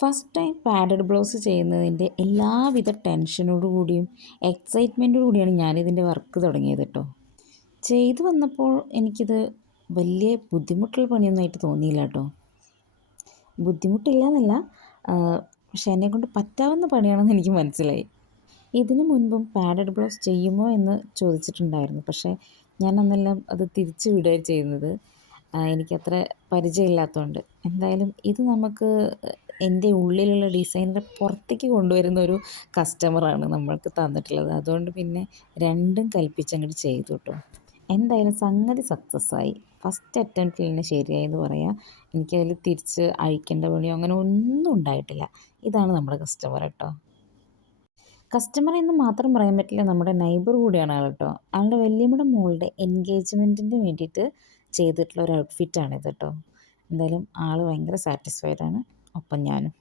First time padded blouse ചെയ്യുന്നതിൻ്റെ എല്ലാവിധ ടെൻഷനോടു കൂടിയും എക്സൈറ്റ്മെൻറ്റോടു കൂടിയാണ് ഞാനിതിൻ്റെ വർക്ക് തുടങ്ങിയത് കേട്ടോ. ചെയ്തു വന്നപ്പോൾ എനിക്കിത് വലിയ ബുദ്ധിമുട്ടുള്ള പണിയൊന്നുമായിട്ട് തോന്നിയില്ല കേട്ടോ. ബുദ്ധിമുട്ടില്ല എന്നല്ല, പക്ഷെ എന്നെക്കൊണ്ട് പറ്റാവുന്ന പണിയാണെന്ന് എനിക്ക് മനസ്സിലായി. ഇതിനു മുൻപും പാഡഡ് ബ്ലൗസ് ചെയ്യുമോ എന്ന് ചോദിച്ചിട്ടുണ്ടായിരുന്നു. പക്ഷേ ഞാൻ അന്നെല്ലാം അത് തിരിച്ചു വിടുകയാണ് ചെയ്യുന്നത്. എനിക്കത്ര പരിചയമില്ലാത്തതുകൊണ്ട്. എന്തായാലും ഇത് നമുക്ക് എൻ്റെ ഉള്ളിലുള്ള ഡിസൈനിൻ്റെ പുറത്തേക്ക് കൊണ്ടുവരുന്ന ഒരു കസ്റ്റമറാണ് നമ്മൾക്ക് തന്നിട്ടുള്ളത്. അതുകൊണ്ട് പിന്നെ രണ്ടും കൽപ്പിച്ചങ്ങോട്ട് ചെയ്തു കേട്ടോ. എന്തായാലും സംഗതി സക്സസ്സായി. ഫസ്റ്റ് അറ്റംപ്റ്റിൽ തന്നെ ശരിയായി എന്ന് പറയാം. എനിക്കതിൽ തിരിച്ച് അഴിക്കേണ്ട പണിയോ അങ്ങനെ ഒന്നും ഉണ്ടായിട്ടില്ല. ഇതാണ് നമ്മുടെ കസ്റ്റമർ കേട്ടോ. കസ്റ്റമർ എന്ന് മാത്രം പറയാൻ പറ്റില്ല, നമ്മുടെ നൈബർ കൂടിയാണ് ആൾ കേട്ടോ. ആളുടെ വല്യമ്മയുടെ മോളുടെ എൻഗേജ്മെൻറ്റിന് വേണ്ടിയിട്ട് ചെയ്തിട്ടുള്ള ഒരു ഔട്ട്ഫിറ്റാണിത് കേട്ടോ. എന്തായാലും ആൾ ഭയങ്കര സാറ്റിസ്ഫൈഡ് ആണ്, ഒപ്പം ഞാനും.